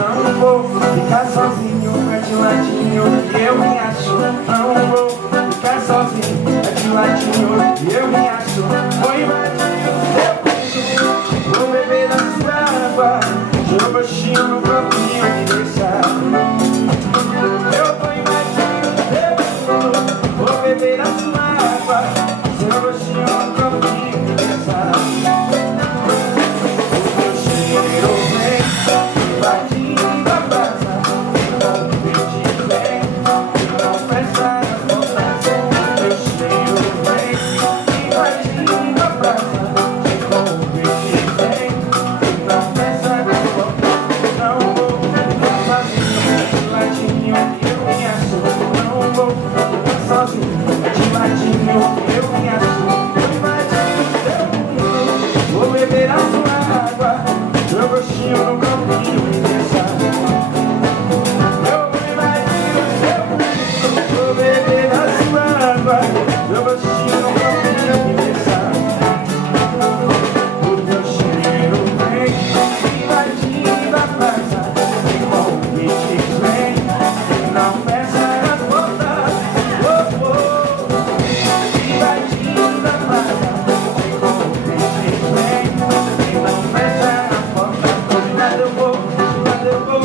Não vou ficar sozinho, é de ladinho que eu me acho. Não vou ficar sozinho, é de ladinho que eu me acho. Vou invadir o seu peito, vou beber da sua água, seu roxinho no copinho me deixar. Eu vou invadir o seu peito, vou beber da sua água, seu roxinho no copinho me deixar. O meu cheiro vem invadindo a praça, com um verde vem, não fecha as portas. O meu cheiro vem invadindo a praça, com um verde vem, não fecha as portas. Não vou ficar sozinho, é de ladinho que eu me acho. Não vou ficar sozinho, é de ladinho que eu me acho. Vou invadir o seu mundo, vou beber a sua água, meu gostinho no copinho me deixar. Eu vou invadir o seu mundo, vou beber a sua água, meu gostinho no copinho me deixar. O meu cheiro vem invadindo a praça, e convites vem, e não fecha as portas. Oh, oh, invadindo a praça, e convites vem, e não fecha as portas. Nada eu vou, nada eu vou,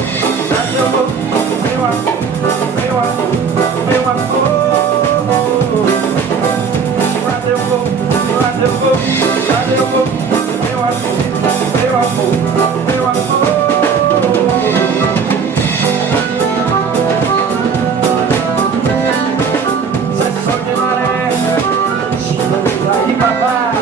nada eu vou, meu amor, meu amor, meu amor. Nada eu vou, nada eu vou, nada eu vou, meu amor, meu amor, meu amor. Sessão de maré, chegando aí, papai.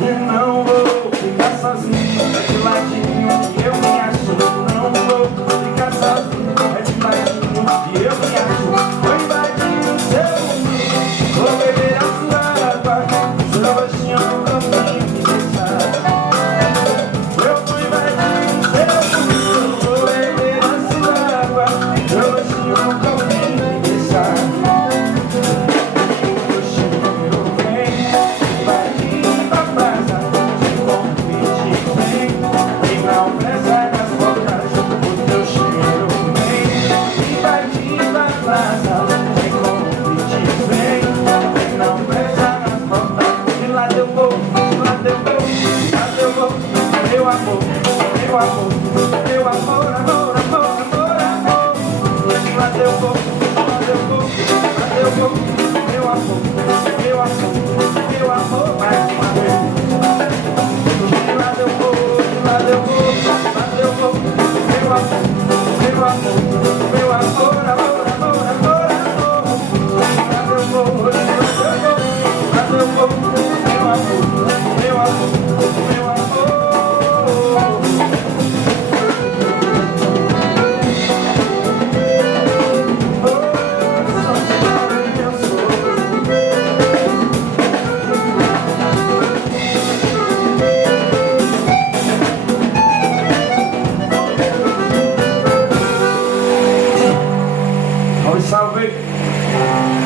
E não vou ficar sozinho, é de ladinho que eu me acho. Não vou ficar sozinho, é de ladinho que eu me acho. Vou invadir o seu mundo, vou beber a sua água, seu roxinho no caminho me deixar. Eu vou invadir o seu mundo, vou beber a sua água, seu roxinho no caminho me deixar. O cheiro vem invadindo a praça, de convite vem, e não fecha as portas. O teu cheiro vem invadindo a praça, de convite vem, e não fecha as portas. E lá eu vou, lá eu vou, lá eu vou, meu amor, meu amor, meu amor, amor, amor, amor, amor. Lá eu vou, lá eu vou, lá eu vou, meu amor, meu amor.